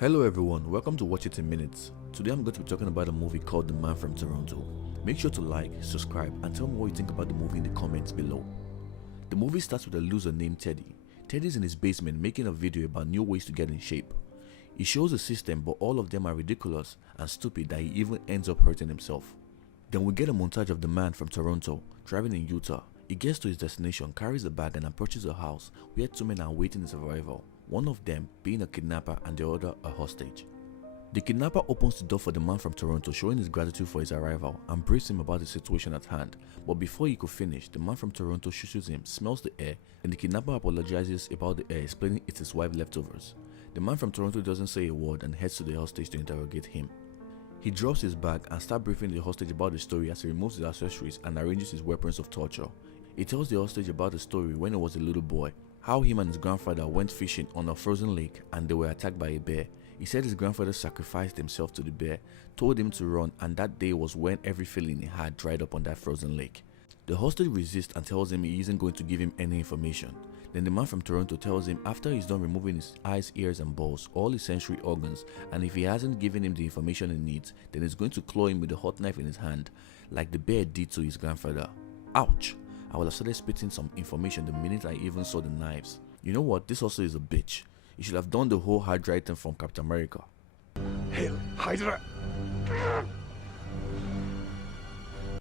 Hello everyone, welcome to Watch It in Minutes. Today I'm going to be talking about a movie called The Man from Toronto. Make sure to like, subscribe, and tell me what you think about the movie in the comments below. The movie starts with a loser named Teddy. Teddy's in his basement making a video about new ways to get in shape. He shows a system, but all of them are ridiculous and stupid that he even ends up hurting himself. Then we get a montage of the man from Toronto driving in Utah. He gets to his destination, carries a bag, and approaches a house where two men are awaiting his arrival, one of them being a kidnapper and the other a hostage. The kidnapper opens the door for the man from Toronto, showing his gratitude for his arrival and briefs him about the situation at hand. But before he could finish, the man from Toronto shushes him, smells the air, and the kidnapper apologizes about the air, explaining it's his wife's leftovers. The man from Toronto doesn't say a word and heads to the hostage to interrogate him. He drops his bag and starts briefing the hostage about the story as he removes his accessories and arranges his weapons of torture. He tells the hostage about the story when he was a little boy, how him and his grandfather went fishing on a frozen lake and they were attacked by a bear. He said his grandfather sacrificed himself to the bear, told him to run, and that day was when every feeling he had dried up on that frozen lake. The hostage resists and tells him he isn't going to give him any information. Then the man from Toronto tells him after he's done removing his eyes, ears and balls, all his sensory organs, and if he hasn't given him the information he needs, then he's going to claw him with a hot knife in his hand, like the bear did to his grandfather. Ouch! I would have started spitting some information the minute I even saw the knives. You know what? This also is a bitch. You should have done the whole hard right thing from Captain America. Hail Hydra!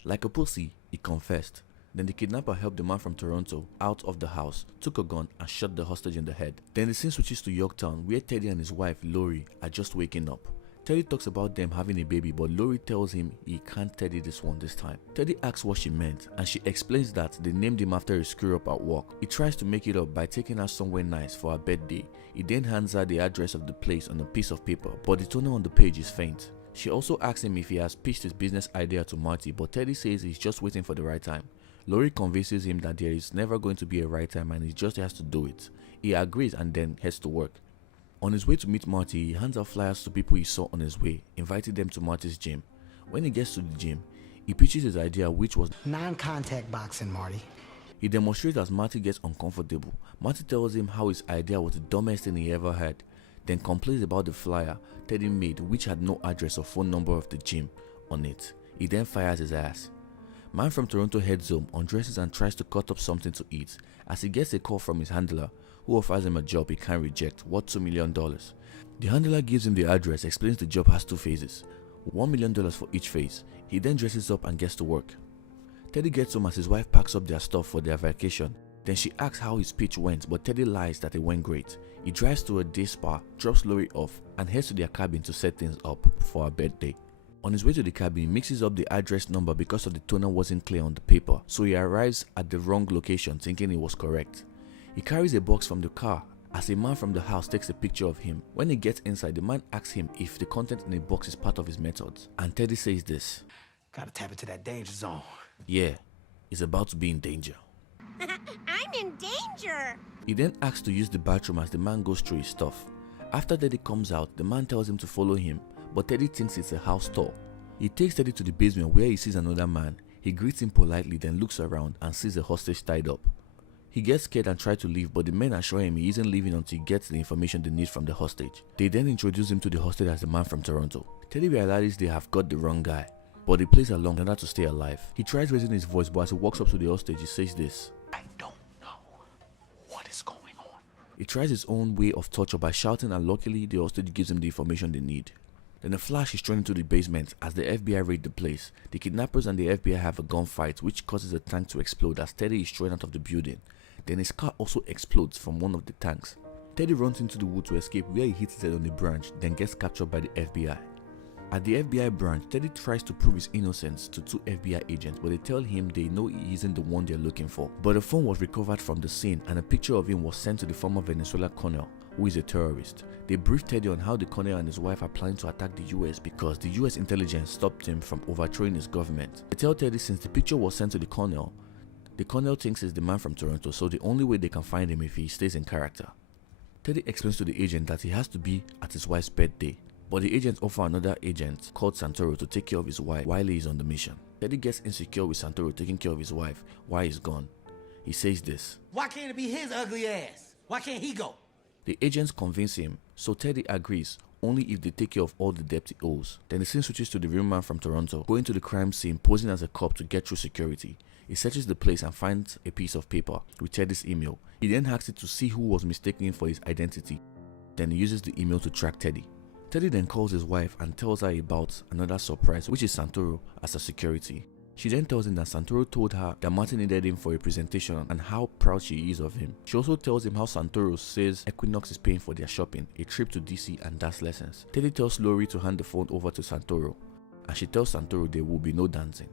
Like a pussy, he confessed. Then the kidnapper helped the man from Toronto out of the house, took a gun and shot the hostage in the head. Then the scene switches to Yorktown where Teddy and his wife Lori are just waking up. Teddy talks about them having a baby, but Lori tells him he can't Teddy this one this time. Teddy asks what she meant and she explains that they named him after a screw up at work. He tries to make it up by taking her somewhere nice for her birthday. He then hands her the address of the place on a piece of paper, but the toner on the page is faint. She also asks him if he has pitched his business idea to Marty, but Teddy says he's just waiting for the right time. Lori convinces him that there is never going to be a right time and he just has to do it. He agrees and then heads to work. On his way to meet Marty, he hands out flyers to people he saw on his way, inviting them to Marty's gym. When he gets to the gym, he pitches his idea, which was Non-contact boxing, Marty. He demonstrates as Marty gets uncomfortable. Marty tells him how his idea was the dumbest thing he ever heard, then complains about the flyer Teddy made, which had no address or phone number of the gym on it. He then fires his ass. Man from Toronto heads home, undresses and tries to cut up something to eat as he gets a call from his handler, who offers him a job he can't reject, worth $2 million. The handler gives him the address, explains the job has two phases, $1 million for each phase. He then dresses up and gets to work. Teddy gets home as his wife packs up their stuff for their vacation. Then she asks how his pitch went, but Teddy lies that it went great. He drives to a day spa, drops Lori off, and heads to their cabin to set things up for her birthday. On his way to the cabin, he mixes up the address number because of the toner wasn't clear on the paper, so he arrives at the wrong location thinking it was correct. He carries a box from the car as a man from the house takes a picture of him. When he gets inside, the man asks him if the content in the box is part of his methods, and Teddy says this: Gotta tap into that danger zone. yeah, he's about to be in danger. I'm in danger! He then asks to use the bathroom as the man goes through his stuff. After Teddy comes out, the man tells him to follow him, but Teddy thinks it's a house tour. He takes Teddy to the basement where he sees another man. He greets him politely, then looks around and sees a hostage tied up. He gets scared and tries to leave, but the men assure him he isn't leaving until he gets the information they need from the hostage. They then introduce him to the hostage as the man from Toronto. Teddy realizes they have got the wrong guy, but he plays along in order to stay alive. He tries raising his voice, but as he walks up to the hostage, he says this: I don't know what is going on. He tries his own way of torture by shouting, and luckily the hostage gives him the information they need. Then a flash is thrown into the basement as the FBI raid the place. The kidnappers and the FBI have a gunfight, which causes a tank to explode as Teddy is thrown out of the building. Then his car also explodes from one of the tanks. Teddy runs into the woods to escape, where he hits his head on a branch, then gets captured by the FBI. At the FBI branch, Teddy tries to prove his innocence to two FBI agents, but they tell him they know he isn't the one they're looking for. But a phone was recovered from the scene and a picture of him was sent to the former Venezuela colonel, who is a terrorist. They briefed Teddy on how the colonel and his wife are planning to attack the US because the US intelligence stopped him from overthrowing his government. They tell Teddy since the picture was sent to the colonel thinks he's the man from Toronto, so the only way they can find him if he stays in character. Teddy explains to the agent that he has to be at his wife's birthday, but the agents offer another agent called Santoro to take care of his wife while he is on the mission. Teddy gets insecure with Santoro taking care of his wife while he's gone. He says this: Why can't it be his ugly ass? Why can't he go? The agents convince him, so Teddy agrees, only if they take care of all the debt he owes. Then the scene switches to the real man from Toronto going to the crime scene posing as a cop to get through security. He searches the place and finds a piece of paper with Teddy's email. He then hacks it to see who was mistaken for his identity. Then he uses the email to track Teddy. Teddy then calls his wife and tells her about another surprise, which is Santoro as a security. She then tells him that Santoro told her that Martin needed him for a presentation and how proud she is of him. She also tells him how Santoro says Equinox is paying for their shopping, a trip to DC and dance lessons. Teddy tells Lori to hand the phone over to Santoro, and she tells Santoro there will be no dancing.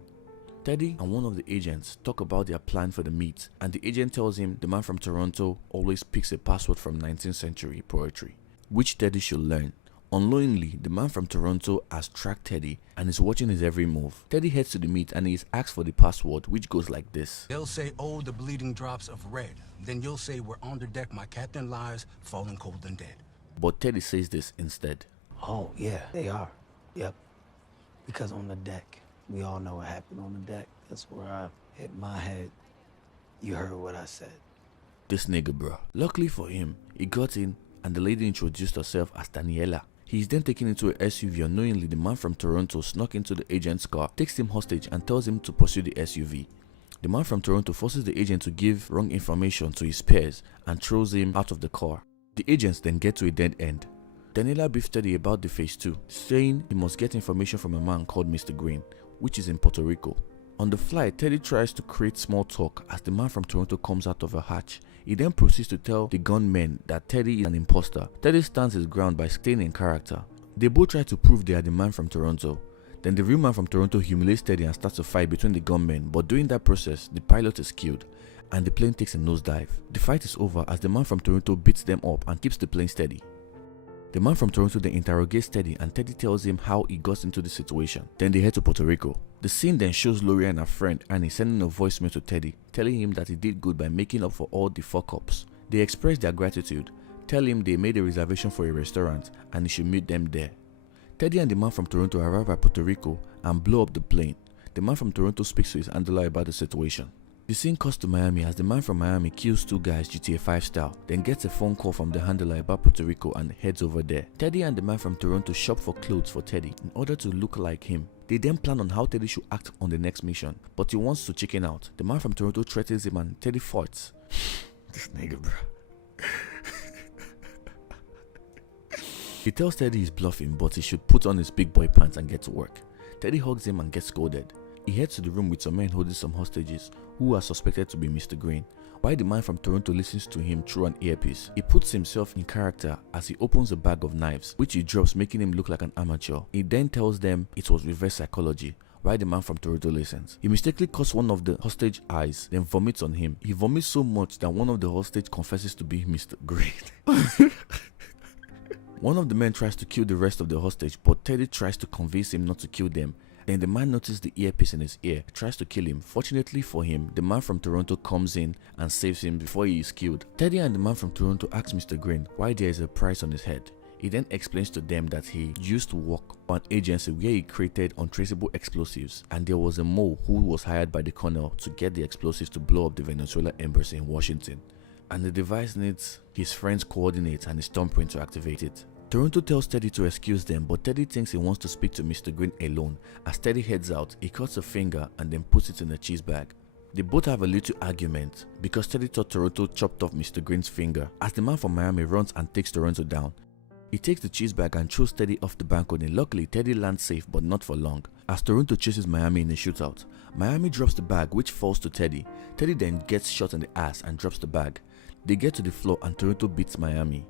Teddy and one of the agents talk about their plan for the meet, and the agent tells him the man from Toronto always picks a password from 19th century poetry, which Teddy should learn. Unknowingly, the man from Toronto has tracked Teddy and is watching his every move. Teddy heads to the meet and he is asked for the password, which goes like this. They'll say, oh, the bleeding drops of red. Then you'll say, we're on the deck, my captain lies, falling cold and dead. But Teddy says this instead. Oh, yeah, they are. Yep. Because on the deck, we all know what happened on the deck. That's where I hit my head. You heard what I said. This nigga, bro. Luckily for him, he got in and the lady introduced herself as Daniela. He is then taken into a SUV. Unknowingly, the man from Toronto snuck into the agent's car, takes him hostage and tells him to pursue the SUV. The man from Toronto forces the agent to give wrong information to his peers and throws him out of the car. The agents then get to a dead end. Daniela briefs Teddy about the phase 2, saying he must get information from a man called Mr. Green, which is in Puerto Rico. On the flight, Teddy tries to create small talk as the man from Toronto comes out of a hatch. He then proceeds to tell the gunmen that Teddy is an imposter. Teddy stands his ground by staying in character. They both try to prove they are the man from Toronto. Then the real man from Toronto humiliates Teddy and starts a fight between the gunmen, but during that process, the pilot is killed and the plane takes a nosedive. The fight is over as the man from Toronto beats them up and keeps the plane steady. The man from Toronto then interrogates Teddy and Teddy tells him how he got into the situation. Then they head to Puerto Rico. The scene then shows Lori and her friend Annie sending a voicemail to Teddy, telling him that he did good by making up for all the fuck-ups. They express their gratitude, tell him they made a reservation for a restaurant and he should meet them there. Teddy and the man from Toronto arrive at Puerto Rico and blow up the plane. The man from Toronto speaks to his handler about the situation. The scene cuts to Miami as the man from Miami kills 2 guys GTA 5 style, then gets a phone call from the handler about Puerto Rico and heads over there. Teddy and the man from Toronto shop for clothes for Teddy in order to look like him. They then plan on how Teddy should act on the next mission, but he wants to chicken out. The man from Toronto threatens him and Teddy farts. This nigga, bro. He tells Teddy he's bluffing, but he should put on his big boy pants and get to work. Teddy hugs him and gets scolded. He heads to the room with some men holding some hostages who are suspected to be Mr. Green. While the man from Toronto listens to him through an earpiece, he puts himself in character as he opens a bag of knives, which he drops, making him look like an amateur. He then tells them it was reverse psychology. While the man from Toronto listens, he mistakenly cuts one of the hostage eyes, then vomits on him. He vomits so much that one of the hostage confesses to be Mr. Green. One of the men tries to kill the rest of the hostage, but Teddy tries to convince him not to kill them. Then the man notices the earpiece in his ear, tries to kill him. Fortunately for him, the man from Toronto comes in and saves him before he is killed. Teddy and the man from Toronto ask Mr. Green why there is a price on his head. He then explains to them that he used to work for an agency where he created untraceable explosives, and there was a mole who was hired by the colonel to get the explosives to blow up the Venezuela embassy in Washington. And the device needs his friend's coordinates and his thumbprint to activate it. Toronto tells Teddy to excuse them, but Teddy thinks he wants to speak to Mr. Green alone. As Teddy heads out, he cuts a finger and then puts it in a cheese bag. They both have a little argument because Teddy thought Toronto chopped off Mr. Green's finger. As the man from Miami runs and takes Toronto down, he takes the cheese bag and throws Teddy off the balcony. Luckily, Teddy lands safe, but not for long. As Toronto chases Miami in a shootout, Miami drops the bag, which falls to Teddy. Teddy then gets shot in the ass and drops the bag. They get to the floor and Toronto beats Miami.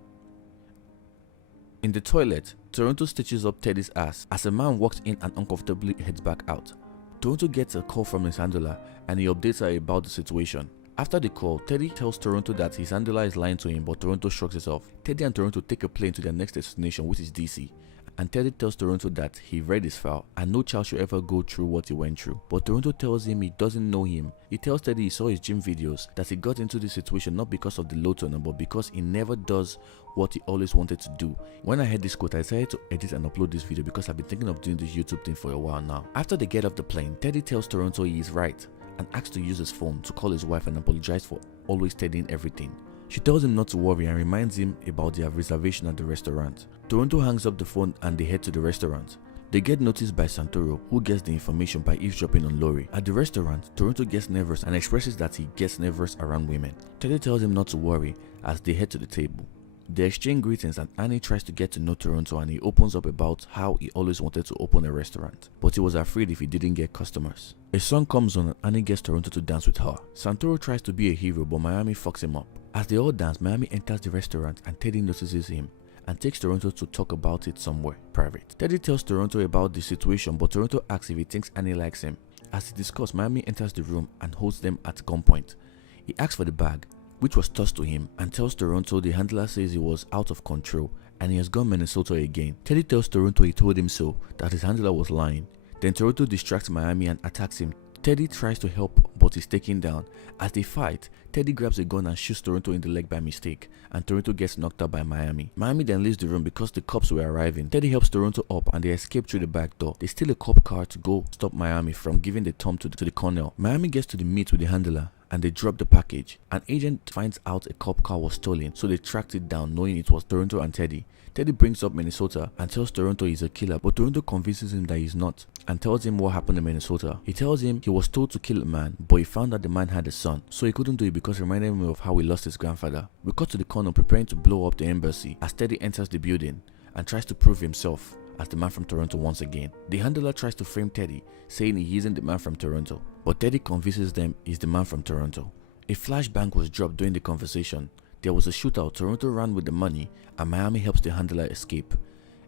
In the toilet, Toronto stitches up Teddy's ass as a man walks in and uncomfortably heads back out. Toronto gets a call from his handler and he updates her about the situation. After the call, Teddy tells Toronto that his handler is lying to him, but Toronto shrugs it off. Teddy and Toronto take a plane to their next destination, which is DC. And Teddy tells Toronto that he read his file and no child should ever go through what he went through. But Toronto tells him he doesn't know him. He tells Teddy he saw his gym videos, that he got into this situation not because of the low toner, but because he never does what he always wanted to do. When I heard this quote, I decided to edit and upload this video because I've been thinking of doing this YouTube thing for a while now. After they get off the plane, Teddy tells Toronto he is right and asks to use his phone to call his wife and apologize for always steadying everything. She tells him not to worry and reminds him about their reservation at the restaurant. Toronto hangs up the phone and they head to the restaurant. They get noticed by Santoro, who gets the information by eavesdropping on Lori. At the restaurant, Toronto gets nervous and expresses that he gets nervous around women. Teddy tells him not to worry as they head to the table. They exchange greetings and Annie tries to get to know Toronto and he opens up about how he always wanted to open a restaurant, but he was afraid if he didn't get customers. A song comes on and Annie gets Toronto to dance with her. Santoro tries to be a hero but Miami fucks him up. As they all dance, Miami enters the restaurant and Teddy notices him and takes Toronto to talk about it somewhere private. Teddy tells Toronto about the situation but Toronto asks if he thinks Annie likes him. As they discuss, Miami enters the room and holds them at gunpoint. He asks for the bag, which was tossed to him, and tells Toronto the handler says he was out of control and he has gone Minnesota again. Teddy tells Toronto he told him so, that his handler was lying. Then Toronto distracts Miami and attacks him. Teddy tries to help but is taken down. As they fight, Teddy grabs a gun and shoots Toronto in the leg by mistake and Toronto gets knocked out by Miami. Miami then leaves the room because the cops were arriving. Teddy helps Toronto up and they escape through the back door. They steal a cop car to go stop Miami from giving the thumb to the colonel. Miami gets to the meet with the handler and they drop the package. An agent finds out a cop car was stolen, so they tracked it down knowing it was Toronto and Teddy. Teddy brings up Minnesota and tells Toronto he's a killer, but Toronto convinces him that he's not and tells him what happened in Minnesota. He tells him he was told to kill a man, but he found that the man had a son, so he couldn't do it because it reminded him of how he lost his grandfather. We cut to the colonel preparing to blow up the embassy as Teddy enters the building and tries to prove himself as the man from Toronto once again. The handler tries to frame Teddy, saying he isn't the man from Toronto, but Teddy convinces them he's the man from Toronto. A flashbang was dropped during the conversation. There was a shootout, Toronto ran with the money, and Miami helps the handler escape.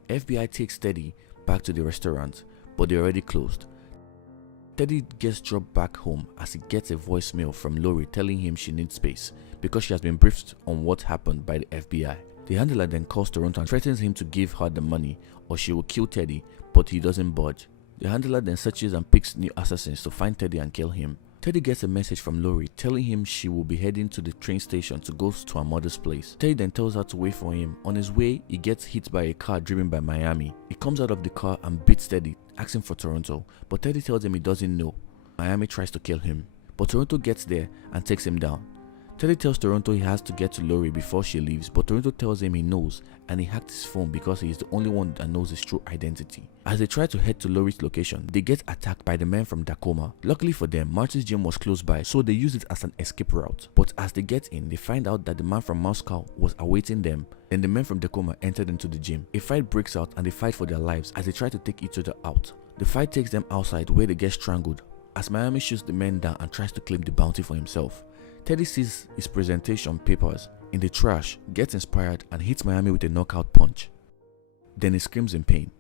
FBI takes Teddy back to the restaurant, but they're already closed. Teddy gets dropped back home as he gets a voicemail from Lori telling him she needs space because she has been briefed on what happened by the FBI. The handler then calls Toronto and threatens him to give her the money or she will kill Teddy, but he doesn't budge. The handler then searches and picks new assassins to find Teddy and kill him. Teddy gets a message from Lori telling him she will be heading to the train station to go to her mother's place. Teddy then tells her to wait for him. On his way, he gets hit by a car driven by Miami. He comes out of the car and beats Teddy, asking for Toronto, but Teddy tells him he doesn't know. Miami tries to kill him, but Toronto gets there and takes him down. Teddy tells Toronto he has to get to Lori before she leaves, but Toronto tells him he knows and he hacked his phone because he is the only one that knows his true identity. As they try to head to Lori's location, they get attacked by the men from Tacoma. Luckily for them, Marty's gym was close by, so they use it as an escape route. But as they get in, they find out that the man from Moscow was awaiting them. Then the men from Tacoma entered into the gym. A fight breaks out and they fight for their lives as they try to take each other out. The fight takes them outside where they get strangled as Miami shoots the men down and tries to claim the bounty for himself. Teddy sees his presentation papers in the trash, gets inspired and hits Miami with a knockout punch. Then he screams in pain.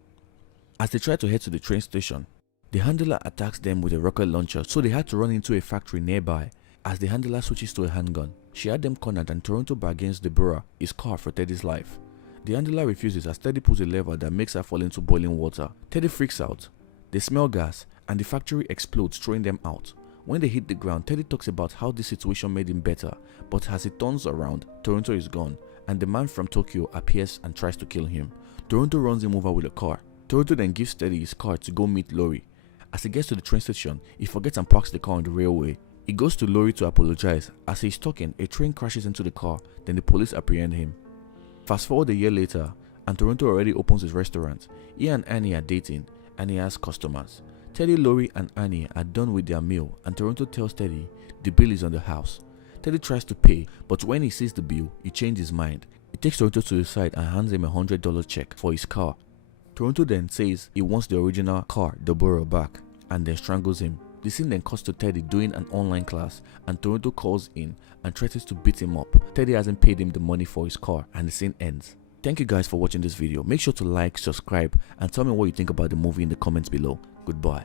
As they try to head to the train station, the handler attacks them with a rocket launcher, so they had to run into a factory nearby. As the handler switches to a handgun, she had them cornered and Toronto bargains Deborah his car for Teddy's life. The handler refuses as Teddy pulls a lever that makes her fall into boiling water. Teddy freaks out. They smell gas and the factory explodes, throwing them out. When they hit the ground, Teddy talks about how this situation made him better, but as he turns around, Toronto is gone, and the man from Tokyo appears and tries to kill him. Toronto runs him over with a car. Toronto then gives Teddy his car to go meet Lori. As he gets to the train station, he forgets and parks the car on the railway. He goes to Lori to apologize. As he's talking, a train crashes into the car, then the police apprehend him. Fast forward a year later, and Toronto already opens his restaurant. He and Annie are dating, and he has customers. Teddy, Lori and Annie are done with their meal and Toronto tells Teddy the bill is on the house. Teddy tries to pay, but when he sees the bill, he changes his mind. He takes Toronto to the side and hands him a $100 check for his car. Toronto then says he wants the original car, Deborah, back and then strangles him. The scene then cuts to Teddy doing an online class and Toronto calls in and threatens to beat him up. Teddy hasn't paid him the money for his car and the scene ends. Thank you guys for watching this video. Make sure to like, subscribe and tell me what you think about the movie in the comments below. Goodbye.